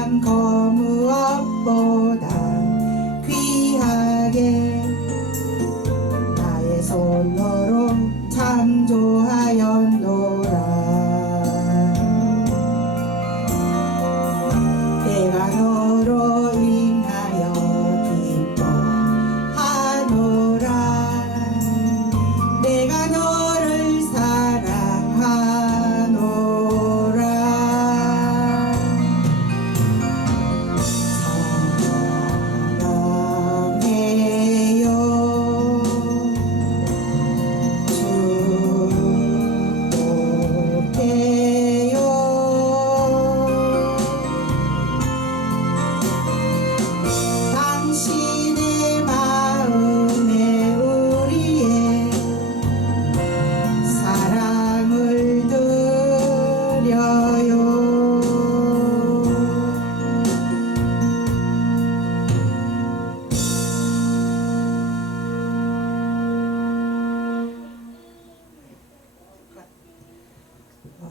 귀한 거무엇보다 귀하게 나의 손으로 창조하였노라. 내가 너로 인하여 기뻐하노라. 내가 너를 사랑하노라. 사랑해요 축복해요. 당신의 마음에 우리의 사랑을 드려요.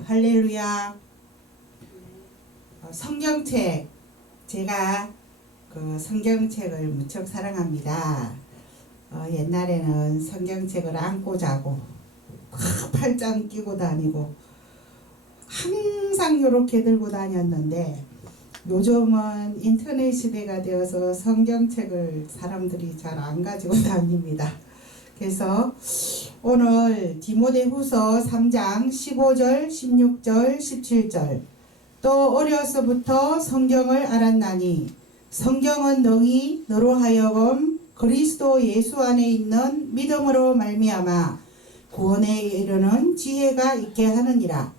할렐루야. 성경책, 제가 그 성경책을 무척 사랑합니다. 옛날에는 성경책을 안고 자고 팔짱 끼고 다니고 항상 이렇게 들고 다녔는데, 요즘은 인터넷 시대가 되어서 성경책을 사람들이 잘 안 가지고 다닙니다. 그래서 오늘 디모데후서 3장 15절, 16절, 17절, 또 어려서부터 성경을 알았나니 성경은 능히 너로 하여금 그리스도 예수 안에 있는 믿음으로 말미암아 구원에 이르는 지혜가 있게 하느니라.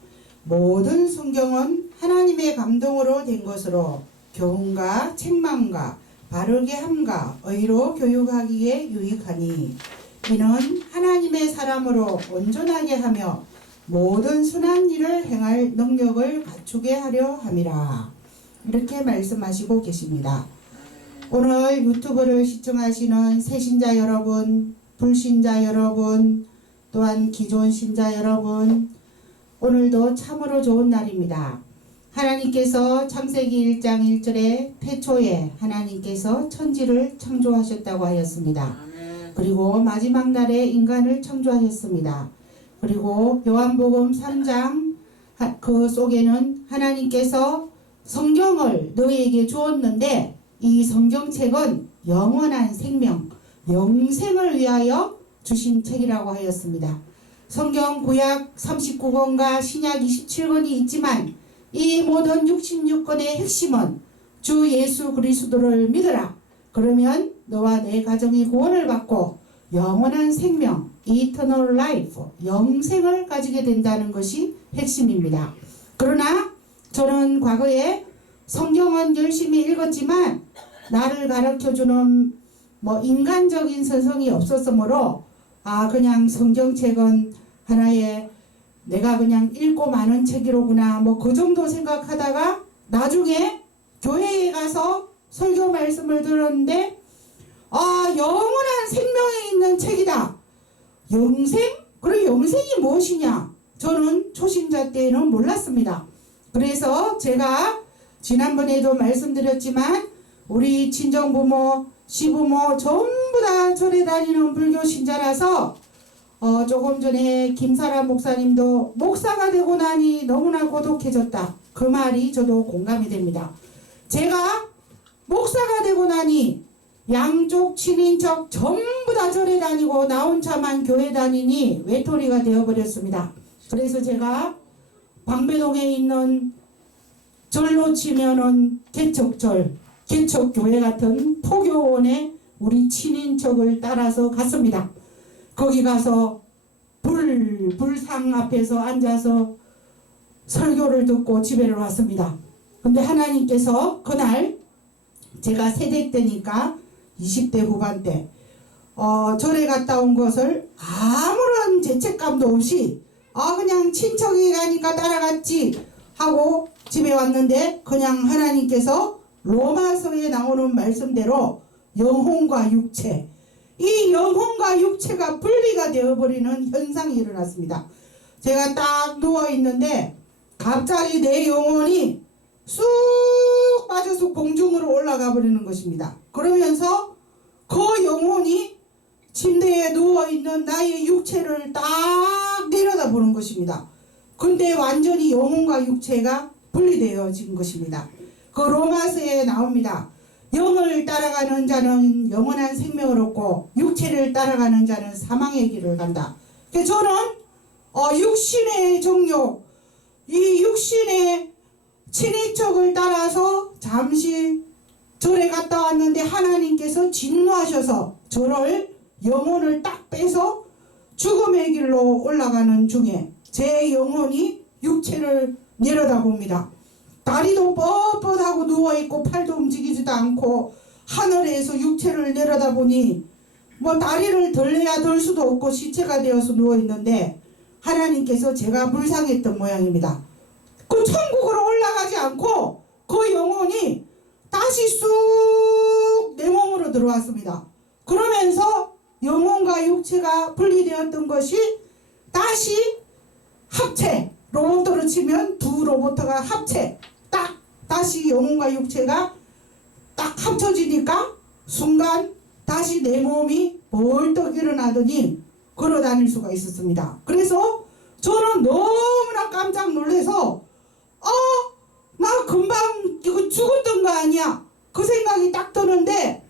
모든 성경은 하나님의 감동으로 된 것으로 교훈과 책망과 바르게 함과 의로 교육하기에 유익하니 이는 하나님의 사람으로 온전하게 하며 모든 선한 일을 행할 능력을 갖추게 하려 함이라. 이렇게 말씀하시고 계십니다. 오늘 유튜브를 시청하시는 새신자 여러분, 불신자 여러분, 또한 기존 신자 여러분, 오늘도 참으로 좋은 날입니다. 하나님께서 창세기 1장 1절에 태초에 하나님께서 천지를 창조하셨다고 하였습니다. 그리고 마지막 날에 인간을 창조하셨습니다. 그리고 요한복음 3장 그 속에는 하나님께서 성경을 너희에게 주었는데 이 성경책은 영원한 생명, 영생을 위하여 주신 책이라고 하였습니다. 성경 구약 39권과 신약 27권이 있지만 이 모든 66권의 핵심은 주 예수 그리스도를 믿으라. 그러면 너와 내 가정이 구원을 받고 영원한 생명, eternal life, 영생을 가지게 된다는 것이 핵심입니다. 그러나 저는 과거에 성경은 열심히 읽었지만 나를 가르쳐주는 인간적인 선성이 없었으므로 그냥 성경책은 하나의 내가 그냥 읽고 마는 책이로구나 그 정도 생각하다가 나중에 교회에 가서 설교 말씀을 들었는데 영원한 생명에 있는 책이다. 영생? 그럼 영생이 무엇이냐? 저는 초신자 때에는 몰랐습니다. 그래서 제가 지난번에도 말씀드렸지만 우리 친정부모, 시부모 전부 다 절에 다니는 불교 신자라서 조금 전에 김사라 목사님도 목사가 되고 나니 너무나 고독해졌다. 그 말이 저도 공감이 됩니다. 제가 목사가 되고 나니 양쪽 친인척 전부 다 절에 다니고 나 혼자만 교회 다니니 외톨이가 되어버렸습니다. 그래서 제가 방배동에 있는 절로 치면은 개척절, 개척교회 같은 포교원에 우리 친인척을 따라서 갔습니다. 거기 가서 불상 앞에서 앉아서 설교를 듣고 집에를 왔습니다. 근데 하나님께서 그날 제가 세대 때니까 20대 후반 때 절에 갔다 온 것을 아무런 죄책감도 없이 그냥 친척이 가니까 따라갔지 하고 집에 왔는데 그냥 하나님께서 로마서에 나오는 말씀대로 영혼과 육체, 이 영혼과 육체가 분리가 되어버리는 현상이 일어났습니다. 제가 딱 누워있는데 갑자기 내 영혼이 쑥 빠져서 공중으로 올라가 버리는 것입니다. 그러면서 그 영혼이 침대에 누워있는 나의 육체를 딱 내려다보는 것입니다. 근데 완전히 영혼과 육체가 분리되어진 것입니다. 그 로마서에 나옵니다. 영을 따라가는 자는 영원한 생명을 얻고 육체를 따라가는 자는 사망의 길을 간다. 그래서 저는 육신의 정욕, 이 육신의 친인척을 따라서 잠시 절에 갔다 왔는데 하나님께서 진노하셔서 저를 영혼을 딱 빼서 죽음의 길로 올라가는 중에 제 영혼이 육체를 내려다봅니다. 다리도 뻣뻣하고 누워있고 팔도 움직이지도 않고 하늘에서 육체를 내려다보니 뭐 다리를 들려야 들 수도 없고 시체가 되어서 누워있는데 하나님께서 제가 불쌍했던 모양입니다. 그 천국으로 올라가지 않고 그 영혼이 다시 쑥 내 몸으로 들어왔습니다. 그러면서 영혼과 육체가 분리되었던 것이 다시 합체, 로봇으로 치면 두 로봇가 합체, 딱 다시 영혼과 육체가 딱 합쳐지니까 순간 다시 내 몸이 벌떡 일어나더니 걸어다닐 수가 있었습니다. 그래서 저는 너무나 깜짝 놀라서 나 금방 이거 죽었던 거 아니야? 그 생각이 딱 드는데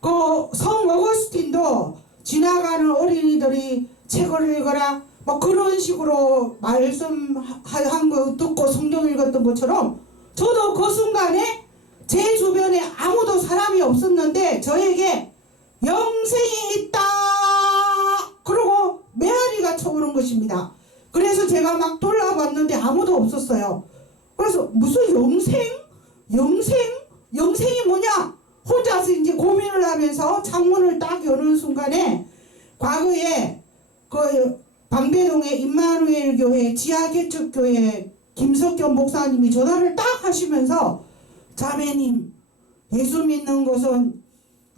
그 성 어거스틴도 지나가는 어린이들이 책을 읽어라 뭐 그런 식으로 말씀한 거 듣고 성경 읽었던 것처럼 저도 그 순간에 제 주변에 아무도 사람이 없었는데 저에게 영생이 있다 그러고 메아리가 쳐오는 것입니다. 그래서 제가 막 돌아봤는데 아무도 없었어요. 그래서 무슨 영생이 뭐냐? 혼자서 이제 고민을 하면서 창문을 딱 여는 순간에 과거에 그 방배동의 임마누엘 교회 지하개척교회 김석현 목사님이 전화를 딱 하시면서 자매님 예수 믿는 것은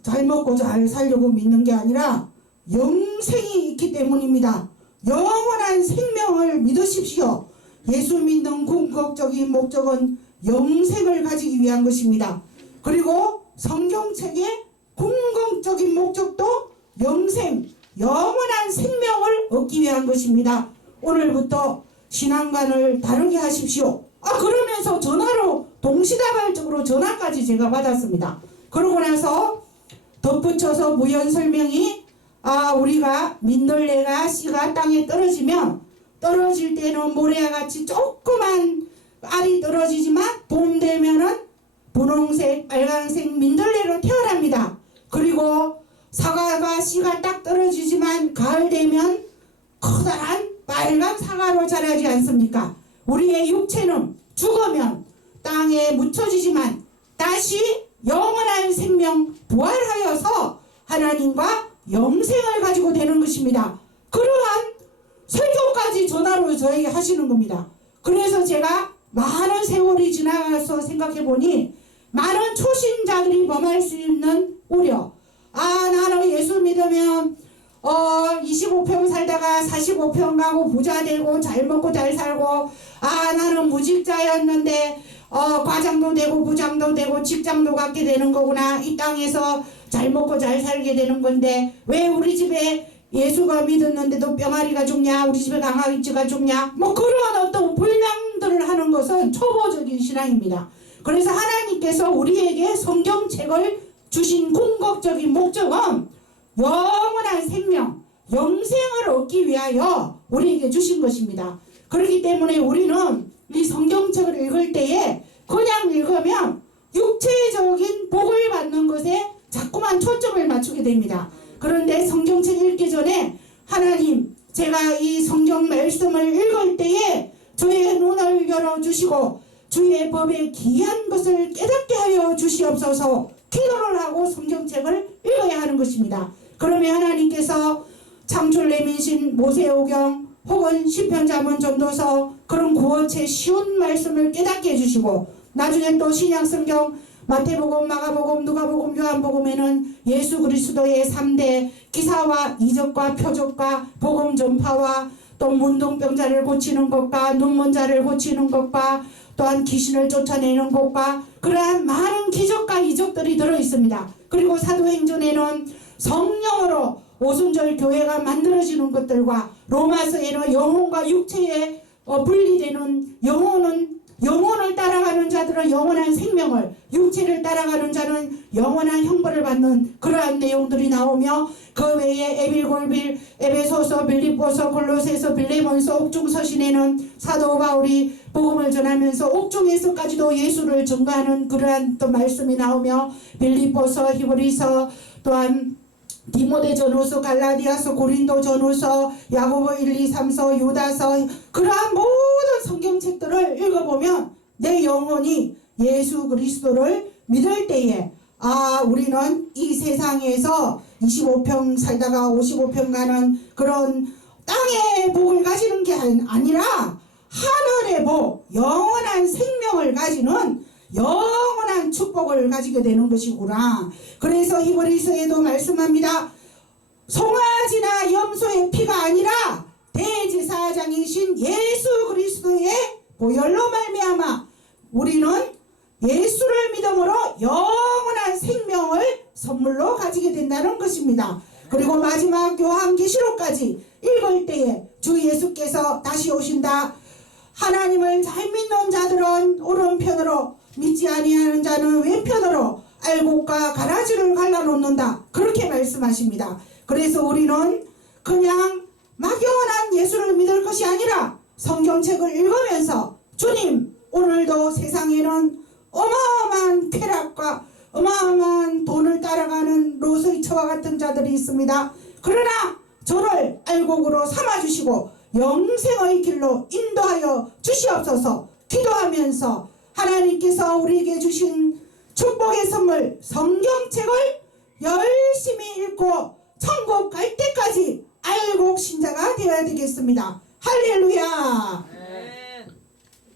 잘 먹고 잘 살려고 믿는 게 아니라 영생이 있기 때문입니다. 영원한 생명을 믿으십시오. 예수 믿는 궁극적인 목적은 영생을 가지기 위한 것입니다. 그리고 성경책의 궁극적인 목적도 영생, 영원한 생명을 얻기 위한 것입니다. 오늘부터 신앙관을 다르게 하십시오. 그러면서 전화로 동시다발적으로 전화까지 제가 받았습니다. 그러고 나서 덧붙여서 무연 설명이 우리가 민들레가 씨가 땅에 떨어지면 떨어질 때는 모래와 같이 조그만 알이 떨어지지만 봄 되면은 분홍색, 빨간색 민들레로 태어납니다. 그리고 사과가 씨가 딱 떨어지지만 가을 되면 커다란 빨간 사과로 자라지 않습니까? 우리의 육체는 죽으면 땅에 묻혀지지만 다시 영원한 생명 부활하여서 하나님과 영생을 가지고 되는 것입니다. 그러한 설교까지 전화로 저에게 하시는 겁니다. 그래서 제가 많은 세월이 지나가서 생각해보니 많은 초신자들이 범할 수 있는 우려. 나는 예수 믿으면 25평 살다가 45평 가고 부자 되고 잘 먹고 잘 살고 나는 무직자였는데 과장도 되고 부장도 되고 직장도 갖게 되는 거구나. 이 땅에서 잘 먹고 잘 살게 되는 건데 왜 우리 집에 예수가 믿었는데도 병아리가 죽냐, 우리 집에 강아지가 죽냐, 뭐 그런 어떤 불량들을 하는 것은 초보적인 신앙입니다. 그래서 하나님께서 우리에게 성경책을 주신 궁극적인 목적은 영원한 생명, 영생을 얻기 위하여 우리에게 주신 것입니다. 그렇기 때문에 우리는 이 성경책을 읽을 때에 그냥 읽으면 육체적인 복을 받는 것에 자꾸만 초점을 맞추게 됩니다. 그런데 성경책 읽기 전에 하나님, 제가 이 성경 말씀을 읽을 때에 저의 눈을 열어주시고 주의 법의 귀한 것을 깨닫게 하여 주시옵소서 기도를 하고 성경책을 읽어야 하는 것입니다. 그러면 하나님께서 창출레민신 모세오경 혹은 시편 잠언 전도서 그런 구어체 쉬운 말씀을 깨닫게 해주시고 나중에 또 신약성경 마태복음, 마가복음, 누가복음, 요한복음에는 예수 그리스도의 3대 기사와 이적과 표적과 복음 전파와 또 문둥병자를 고치는 것과 눈먼 자를 고치는 것과 또한 귀신을 쫓아내는 곳과 그러한 많은 기적과 이적들이 들어있습니다. 그리고 사도행전에는 성령으로 오순절 교회가 만들어지는 것들과 로마서에는 영혼과 육체에 분리되는 영혼을 따라가는 자들은 영원한 생명을, 육체를 따라가는 자는 영원한 형벌을 받는 그러한 내용들이 나오며, 그 외에 에빌골빌, 에베소서, 빌립보서, 골로새서, 빌레몬서, 옥중서신에는 사도 바울이 복음을 전하면서 옥중에서까지도 예수를 증거하는 그러한 또 말씀이 나오며, 빌립보서, 히브리서, 또한 디모데전후서, 갈라디아서, 고린도전후서, 야고보 1, 2, 3서, 유다서, 그러한 모든 성경책들을 읽어보면 내 영혼이 예수 그리스도를 믿을 때에 우리는 이 세상에서 25평 살다가 55평 가는 그런 땅의 복을 가지는 게 아니라 하늘의 복, 영원한 생명을 가지는 영원한 축복을 가지게 되는 것이구나. 그래서 히브리서에도 말씀합니다. 송아지나 염소의 피가 아니라 대제사장이신 예수 그리스도의 보혈로 말미암아 우리는 예수를 믿음으로 영원한 생명을 선물로 가지게 된다는 것입니다. 그리고 마지막 요한계시록까지 읽을 때에 주 예수께서 다시 오신다. 하나님을 잘 믿는 자들은 오른편으로, 믿지 아니하는 자는 왼편으로 알곡과 가라지를 갈라놓는다. 그렇게 말씀하십니다. 그래서 우리는 그냥 막연한 예수를 믿을 것이 아니라 성경책을 읽으면서 주님, 오늘도 세상에는 어마어마한 쾌락과 어마어마한 돈을 따라가는 로스이처와 같은 자들이 있습니다. 그러나 저를 알곡으로 삼아주시고 영생의 길로 인도하여 주시옵소서 기도하면서 하나님께서 우리에게 주신 축복의 선물 성경책을 열심히 읽고 천국 갈 때까지 알곡 신자가 되어야 되겠습니다. 할렐루야.